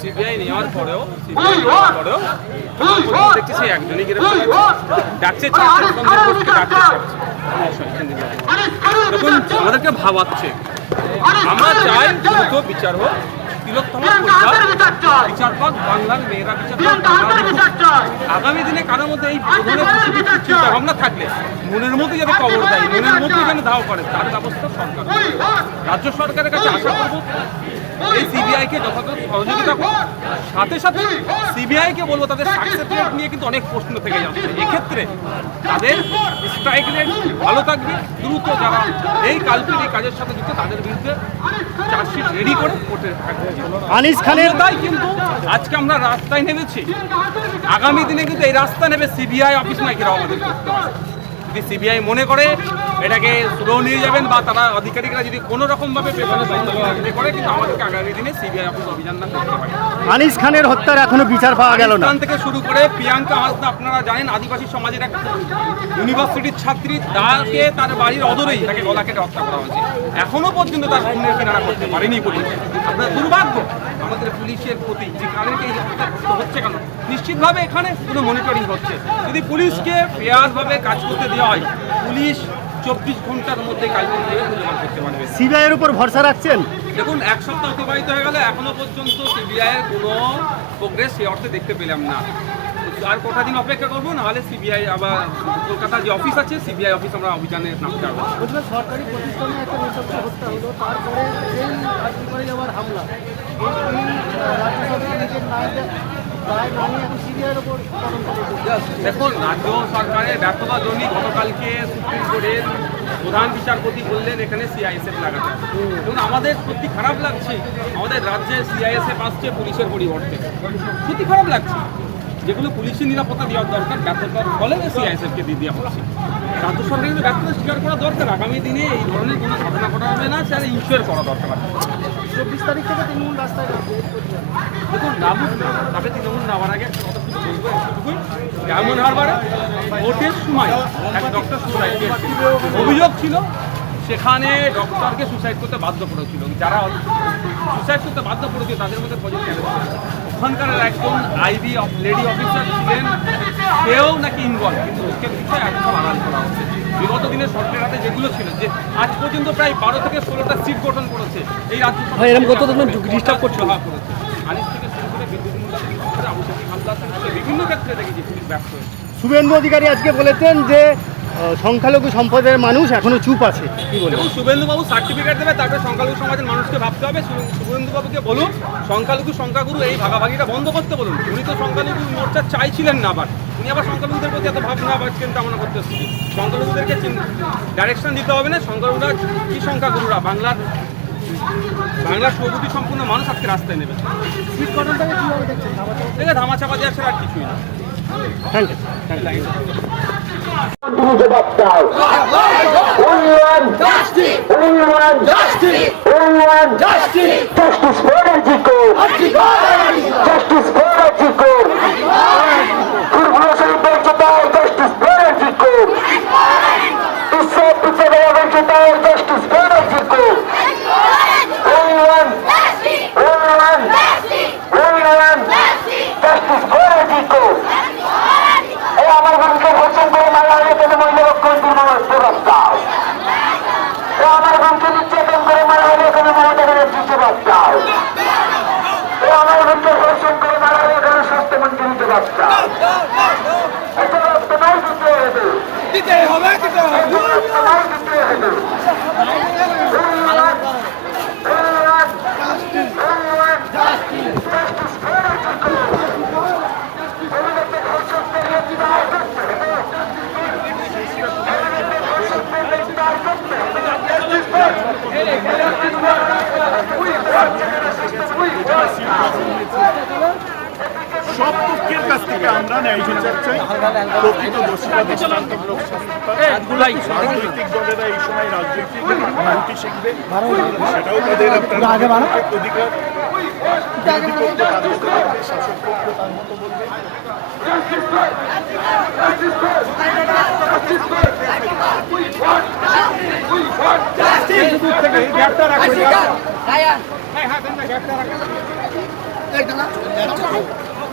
CBI নেওয়ার পরেও CBI নেওয়ার পরেও দেখছি সেই একজনই গ্রেফতার ডাকছে চারটে সন্দেহ করছে ডাকছে চারটে। দেখুন আমাদেরকে ভাবাচ্ছে। আমরা চাই দ্রুত বিচার হোক। তিলোত্তমা বিচার পাক বাংলার মেয়েরা বিচার। আগামী দিনে কারোর মধ্যে এই ধরনের পৃথিবীর চিন্তা ভাবনা থাকলে মনের মধ্যে যাতে কবর দেয়, মনের মধ্যে যেন ধাও করে, তার ব্যবস্থা সরকার রাজ্য সরকারের কাছে আশা করব এই সিবিআই যথাযথ সহযোগিতা করুন সাথে সাথে সিবিআই কে বলব তাদের সাকসেস রেট নিয়ে কিন্তু অনেক প্রশ্ন থেকে যাচ্ছে। এক্ষেত্রে তাদের স্ট্রাইক রেট ভালো থাকবে। দ্রুত যারা এই কালপির এই কাজের সাথে যুক্ত তাদের বিরুদ্ধে চার্জশিট রেডি করে কোর্টে আনিস খানের তাই কিন্তু আজকে আমরা রাস্তায় নেমেছি। আগামী দিনে কিন্তু এই রাস্তা নেবে সিবিআই অফিস না ঘেরাও আমাদের করতে হবে। যদি সিবিআই মনে করে এটাকে স্লো নিয়ে যাবেন বা তারা আধিকারিকরা যদি কোনো রকম ভাবে পেছনে সহযোগিতা করে কিন্তু আমাদেরকে আগামী দিনে সিবিআই অফিস অভিযান না করতে পারে আনিস খানের হত্যার এখনও বিচার পাওয়া গেল না। থেকে শুরু করে প্রিয়াঙ্কা হাসদা আপনারা জানেন আদিবাসী সমাজের এক ইউনিভার্সিটির ছাত্রী তাকে তার বাড়ির অদরেই তাকে গলা কেটে হত্যা করা হয়েছে। এখনও পর্যন্ত তার খুনের কিনারা করতে পারেনি পুলিশ। আপনার দুর্ভাগ্য। আমাদের পুলিশের প্রতি যে কারণকে এই হচ্ছে কেন? নিশ্চিতভাবে এখানে কোনো মনিটরিং হচ্ছে। যদি পুলিশকে ফেয়ারভাবে কাজ করতে দেওয়া হয় পুলিশ চব্বিশ ঘণ্টার মধ্যে খুঁজে করতে পারবে। সিবিআই এর উপর ভরসা রাখছেন? দেখুন এক সপ্তাহ অতিবাহিত হয়ে গেলে এখনও পর্যন্ত সিবিআই এর কোনো প্রোগ্রেস সে অর্থে দেখতে পেলাম না। আর কটা দিন অপেক্ষা করব নাহলে সিবিআই আবার কলকাতার যে অফিস আছে সিবিআই অফিস আমরা অভিযানে নামতে পারব। সরকারি প্রতিষ্ঠানে একটা নৃশংস হত্যা হলো তারপরে এই রাজনীতি আবার হামলা। দেখুন রাজ্য সরকারের ব্যর্থতা জন্যই গতকালকে সুপ্রিম কোর্টের প্রধান বিচারপতি বললেন এখানে সিআইএসএফ লাগাতে এবং আমাদের সত্যি খারাপ লাগছে আমাদের রাজ্যে সিআইএসএফ আসছে পুলিশের পরিবর্তে। সত্যি খারাপ লাগছে। যেগুলো পুলিশের নিরাপত্তা দেওয়ার দরকার, ব্যর্থতার ফলে সিআইএসএফকে দিয়ে দেওয়া হচ্ছে রাজ্য সরকার কিন্তু ব্যর্থতা স্বীকার করা দরকার। আগামী দিনে এই ধরনের কোনো ঘটনা ঘটা হবে না, সেটা ইনশিওর করা দরকার। চব্বিশ তারিখ থেকে তৃণমূল রাস্তায় দেখুন, নামুন, তবে তৃণমূল নামার আগে একটা হারবারে ভোটের সময় এক ডক্টর সুসাইড অভিযোগ ছিল, সেখানে ডক্টরকে সুসাইড করতে বাধ্য করেছিল। যারা সুসাইড করতে বাধ্য করেছিল, তাদের মধ্যে পজিটিভ ওখানকার একজন আইবি লেডি অফিসার ছিলেন। সেও নাকি ইনভলভ কিন্তু বিষয়ে একদম আড়াল করা হচ্ছে? বিগত দিনে সরকারের হাতে যেগুলো ছিল যে আজ পর্যন্ত প্রায় বারো থেকে ষোলোটা সিট গঠন করেছে। এই রাজ্য তো তুমি disturb করেছে? আনিস থেকে শুরু করে বিদ্যুৎ মূল্য আবু বিভিন্ন ক্ষেত্রে দেখেছি পুলিশ ব্যর্থ হয়েছে। শুভেন্দু অধিকারী আজকে বলেছেন যে সংখ্যালঘু সম্প্রদায়ের মানুষ এখনও চুপ আছে কি বলে শুভেন্দুবাবু সার্টিফিকেট দেবে তারপরে সংখ্যালঘু সমাজের মানুষকে ভাবতে হবে। শুভেন্দুবাবুকে বলুন সংখ্যালঘু সংখ্যাগুরু এই ভাগাভাগিটা বন্ধ করতে বলুন। উনি তো সংখ্যালঘু মোর্চা চাইছিলেন না আবার। উনি আবার সংখ্যালঘুদের প্রতি এত ভাবনা বা চিন্তা ভাবনা করতে হচ্ছে। সংখ্যালঘুদেরকে ডাইরেকশন দিতে হবে না সংখ্যালঘুরা কি সংখ্যাগুরুরা? বাংলার বাংলার সুবুদ্ধি সম্পূর্ণ মানুষ আজকে রাস্তায় নেবে। ধামাচাপা দেওয়া ছাড়া আর কিছুই না। থ্যাংক ইউ তুমি জবাব দাও জাস্টিস ফর এনজিকো জাস্টিস ফর এনজিকো পূর্ব শরীফের চেতায় জাস্টিস ফর এনজিকো বিশ্ব বিচারের চেতায় জাস্টিস ফর এনজিকো উন্নয়ন উন্নয়ন উন্নয়ন জাস্টিস ফর এনজিকো এই আমার বোনকে ধর্ষণ করে মারা হলে কেন মহিলা মুখ্যমন্ত্রীর মানুষ জবাব দাও এই আমার বোনকে নির্যাতন করে মারা হলে কেন মমতা ব্যানার্জি জবাব দাও এই আমার বোনকে ধর্ষণ করে মারা হলে কেন তোমায় দিতে হবে। দিতে হবে কাছ থেকে আমরা ন্যায় বিচার চাই। প্রকৃত দোষীরা দৃষ্টান্তমূলক রাজনৈতিক দলেরা এই সময় রাজনৈতিক ভোটই শিখবে। সেটাও তাদের আপনার অধিকার। বিরোধী পক্ষ তার মতো বলবে শাসক পক্ষ তার মতো বলবে।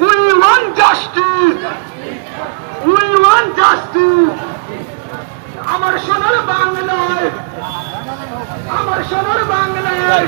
We want justice. We want justice. আমার সোনার বাংলায় আমার সোনার বাংলায়